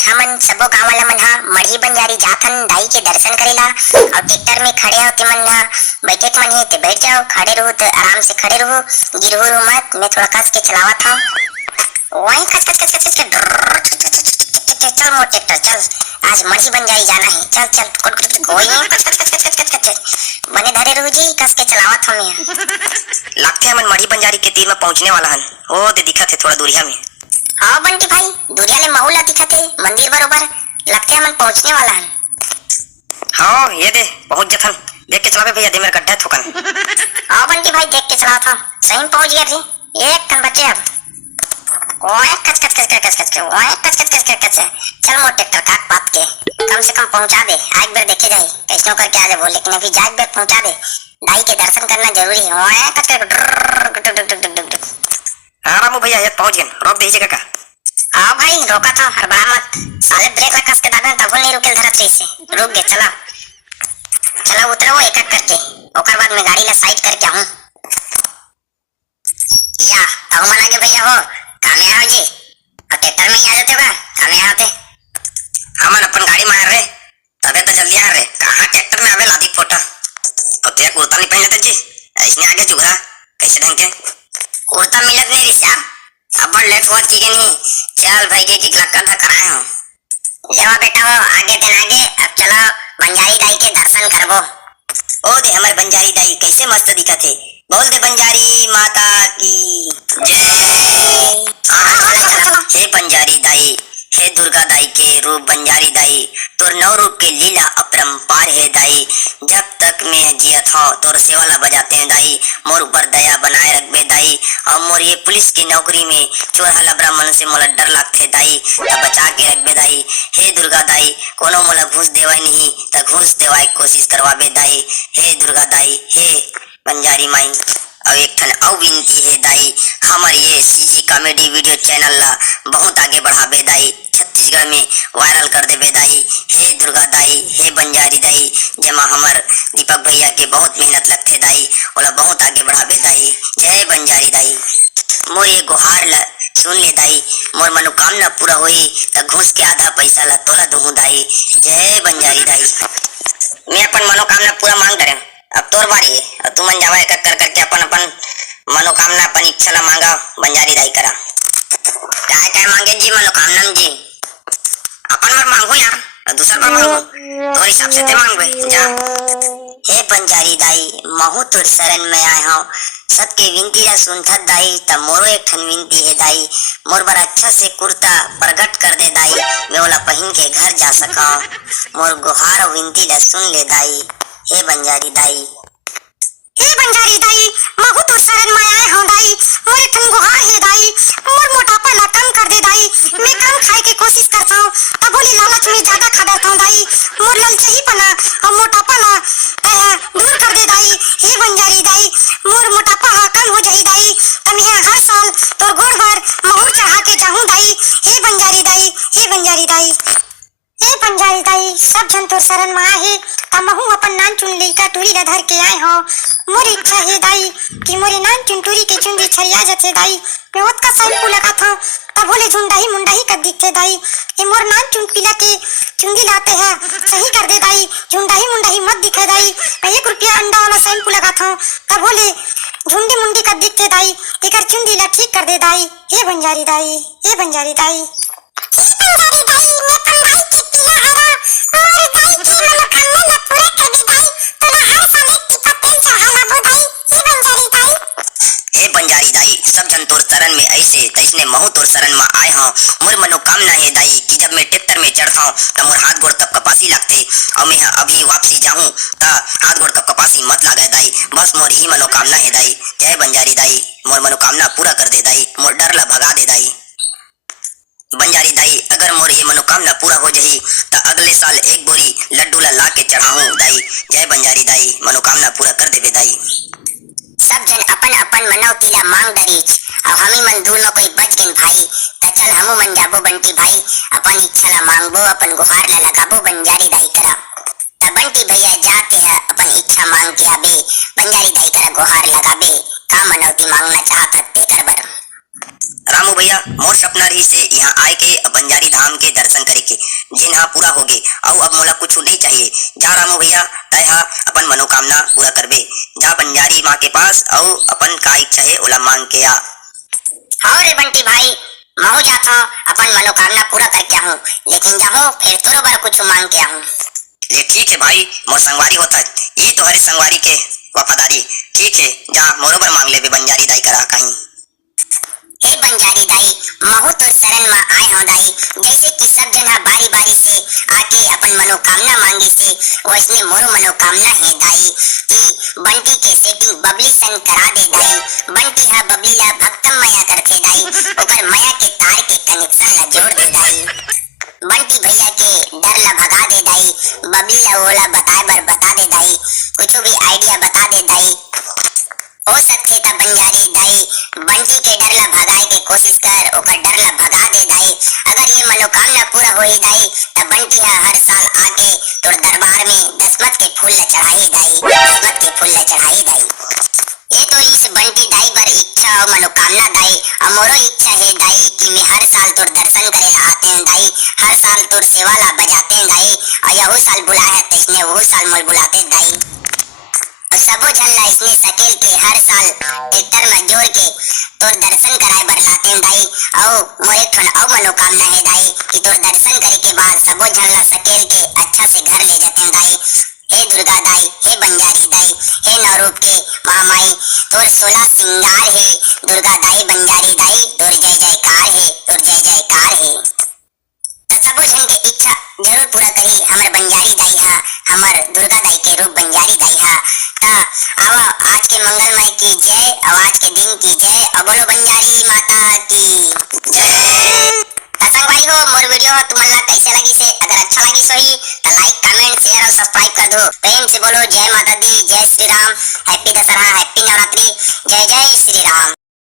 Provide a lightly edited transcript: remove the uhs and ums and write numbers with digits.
आज हमन सबो गाँव वाला मन हा मढ़ी बंजारी जाथन दाई के दर्शन करेला और ट्रैक्टर में खड़े होते मन हा बैठे के मन हे ते बैठ जाओ, खड़े रहो तो आराम से खड़े रहो, गिरहो रो मत। मैं थोड़ा कस के चलावा था वहीं कच कच कच कच कच चल मोर ट्रैक्टर चल, आज मढ़ी बंजारी जाना है, चल चल कोई कच कच कच कच कच कच बने धरे रहो जी, कस के चलावा था मैं। लगते हमन मढ़ी बंजारी के तीर में पहुंचने वाला हन। ओ दे दिखत है थोड़ा दूरिया में। हाँ बंटी भाई, दूरिया ले महुला दिखत है मंदिर बरोबर, लगते हमन पहुंचने वाला हन। हाँ ये दे पहुंच जथन, देख के चलावे भैया, दे मेरा गड्ढा ठोकन। हाँ बंटी भाई देख के चला था, सही में पहुंच गया रे, एक कन बचे अब। ओए कच कच कच कच कच ओए कच कच कच कच चल मोर ट्रैक्टर काट पात के कम से कम पहुंचा दे, आज बार देखे जाए कैसे करके आ जाए बोल, लेकिन अभी जाए बार पहुंचा दे, दाई के दर्शन करना जरूरी है। ओए कच कच। हाँ रामू भैया ये पहुंच गए, रोक दे जगह का। हाँ भाई रोका था, हड़बड़ा मत, साले ब्रेक ला कस के दाबे तब नहीं रुके धरत रही से, रुक गए। चला चला उतरो एक एक करके, ओकर बाद में गाड़ी ला साइड करके आऊं। या अब मन आगे भैया हो कामे आओ जी, और ट्रैक्टर में ही आ जाते होगा, कामे आते हमन अपन गाड़ी मार रे, तबे तो जल्दी आ रे, कहां ट्रैक्टर में आवे लादी फोटा। और ते कुर्ता नहीं पहनले जी, ऐसने आगे चुगरा कैसे ढंग के कुर्ता मिलत नहीं रिसा, अब लेट हुआ की नहीं, चल भाई के किक लक्का था कराए हो। लेवा बेटा हो आगे दिन आगे, अब चलो बंजारी दाई के दर्शन करबो। ओ दे हमारे बंजारी दाई कैसे मस्त दिखत है, बोल दे बंजारी माता की जय। हे बंजारी दाई, हे दुर्गा दाई के रूप बंजारी दाई, तोर नौ रूप के लीला अपरंपार है दाई, जब तक मैं जियत हूँ तोर सेवाला बजाते हैं दाई, मोर ऊपर दया बनाए रखबे दाई, और मोर ये पुलिस की नौकरी में चोर हला ब्राह्मण से मोला डर लगते दाई, तब बचा के रखबे दाई। हे दुर्गा दाई कोनो मोला घूस देवाई नहीं त घूस देवाई कोशिश करवाबे दाई। हे दुर्गा दाई, हे बंजारी माई, और एक ठन और विनती है दाई, हमारे ये सीजी कॉमेडी वीडियो चैनल ला बहुत आगे बढ़ाबे दाई, छत्तीसगढ़ में वायरल कर देबे दाई। हे दुर्गा दाई, हे बंजारी दाई, जेमा हमर दीपक भैया के बहुत मेहनत लगते दाई, ओला बहुत आगे बढ़ाबे दाई। जय बंजारी दाई, मोर ये गुहार ला सुन ले दाई, मोर मनोकामना पूरा होई त घूस के आधा पैसा ला तोला दूं दाई। जय बंजारी दाई, मैं अपन मनोकामना पूरा मांग करे, अब तोर बारी है, अब तू मन जावा एक कर करके अपन अपन मनोकामना अपन इच्छा ला मांगा बंजारी दाई करा। काय काय मांगे जी मनोकामना जी, अपन बार मांगू यार, दूसरा बार मांगू तोर हिसाब से ते मांगबे जा। हे बंजारी दाई महू तोर शरण में आए हो, सबके विनती ला सुनथत दाई, त मोरो एक ठन विनती है दाई, मोर बर अच्छा से कुर्ता प्रकट कर दे दाई, मैं ओला पहन के घर जा सका, मोर गुहार और विनती ला सुन ले दाई। हे बंजारी दाई, हे बंजारी दाई महू तोर शरण में आए हो दाई, मोर एक ठन गुहार है दाई, मोर मोटापा ला कम कर दे दाई, मैं कम खाए के कोशिश करता हूँ, तब बोली लालच में ज्यादा खा बैठता हूँ दाई, मोर ललचही पना और मोटापा ला दूर कर दे दाई। हे बंजारी दाई मोर मोटापा हा कम हो जाई दाई, तब मैं हर साल तोर गोड़ भर महूर चढ़ा के जाऊं दाई। हे बंजारी दाई, हे बंजारी दाई, हे बंजारी दाई, सब जन तोर शरण में आए त महू अपन नान चुन लइका टूरी ला धर के आए हो, मोर इच्छा है दाई कि मोरे नान चुन टूरी के चुंदी छरिया जाथे दाई, मैं ओत का शैम्पू लगात हूं तब बोले झुंडाही मुंडाही कर दिखते दाई, ये मोर नान चुन पिला के चुंदी लाते हैं सही कर दे दाई, झुंडाही मुंडाही मत दिखे दाई, मैं 1 रुपया अंडा वाला शैम्पू लगात हूं तब बोले झुंडी मुंडी कर दिखते दाई, एकर चुंदी ला ठीक कर दे दाई। हे बंजारी दाई, हे बंजारी दाई, हे बंजारी दाई, मैं पंगाई के पिला हरा और दाई की मनोकामना ला पूरा कर दे दाई, तोला हर साल एक टिपा तेल चढ़ाला बो दाई। हे बंजारी दाई, हे बंजारी दाई, सब जन तोर शरण में ऐसे तैसने महू तोर शरण में आए हो, मोर मनोकामना है दाई कि जब मैं ट्रैक्टर में चढ़ता हूँ त मोर हाथ गोड़ तब कपासी लगते, और मैं अभी वापसी जाऊँ त हाथ गोड़ तब कपासी मत लागे दाई, बस मोर ही मनोकामना है दाई। जय बंजारी दाई, मोर मनोकामना पूरा कर दे दाई, मोर डर ला भगा दे दाई। बंजारी दाई अगर मोर ये मनोकामना पूरा हो जाही त अगले साल 1 बोरी लड्डू ला के चढ़ाऊं दाई। जय बंजारी दाई, मनोकामना पूरा कर देबे दाई। सब जन अपन अपन मनौती ला मांग डरीच, और हमी मन दूर में कोई बच गन भाई, त चल हमू मन जाबो बंटी भाई, अपन इच्छा ला मांगबो, अपन गुहार ला लगाबो बंजारी दाई करा। त बंटी भैया जाते हैं अपन इच्छा मांग के आबे, बंजारी दाई करा गुहार लगाबे, का मनौती मांगना चाहत ते कर बर। रामू भैया मोर सपना रही से यहाँ आए के बंजारी धाम के दर्शन करे के जिन हाँ पूरा हो गए और अब मोला कुछ नहीं चाहिए। जा रामू भैया तय हा अपन मनोकामना पूरा करबे। जा बंजारी माँ के पास और अपन का इच्छा है ओला मांग के आ। हाँ रे बंटी भाई, महू जाता हूँ अपन मनोकामना पूरा करके आऊँ, लेकिन जाऊँ फिर तोरो बार कुछ मांग के आऊँ। ले ठीक है भाई, मोर संगवारी होता है ये तो हरे संगवारी के वफादारी। ठीक है जा मोरोबर मांग ले बंजारी दाई करा कहीं। हे बंजारी दाई, महू तो शरण में आए हो दाई, जैसे कि सब जना बारी बारी से आके अपन मनोकामना मांगे से वैसने मोरो मनोकामना है दाई कि बंटी के सेटिंग बबली सन करा दे दाई। बंटी हा बबली ला भक्तम माया करथे दाई, ऊपर माया के तार के कनेक्शन ला जोड़ दे दाई। बंटी भैया के डर ला भगा दे दाई, बबली ला ओला बताए बर बता दे दाई, कुछ भी आइडिया बता दे दाई। हो सकते था बंजारी दाई बंटी के डर ला भगाए के कोशिश कर, ओकर डर ला भगा दे दाई। अगर ये मनोकामना पूरा होई दाई तब बंटी हर साल आके तोर दरबार में दसमत के फूल ला चढ़ाई दाई, दसमत के फूल ला चढ़ाई दाई। ये तो इस बंटी दाई पर इच्छा और मनोकामना दाई, और मोरो इच्छा है दाई कि मैं हर साल तोर दर्शन करे ला आते हैं दाई, हर साल तोर सेवा ला बजाते हैं दाई, और यहू साल बुलाया है तैसने वो साल मोल बुलाते दाई। सबो झन ला इसने सकेल के हर साल ट्रैक्टर में जोड़ के तोर दर्शन कराए बर लाते दाई। और मोरे ठन और मनोकामना है दाई कि तोर दर्शन करे के बाद सबो झन ला सकेल के अच्छा से घर ले जाते दाई। हे दुर्गा दाई, हे बंजारी दाई, हे नवरूप के महामाई, तोर 16 सिंगार है दुर्गा दाई बंजारी दाई, तोर जय जयकार है, तोर जय जयकार है। सबो झन के इच्छा जरूर पूरा करी हमर बंजारी दाई हा, हमर दुर्गा दाई के रूप बंजारी दाई हा। ता आवा आज के मंगलमय की जय, और आज के दिन की जय, और बोलो बंजारी माता की जय। संगवारी हो मोर वीडियो तुमन ला कैसे लगी से, अगर अच्छा लगी सोही तो लाइक कमेंट शेयर और सब्सक्राइब कर दो। प्रेम से बोलो जय माता दी, जय श्री राम, हैप्पी दशहरा, हैप्पी नवरात्रि, जय जय श्री राम।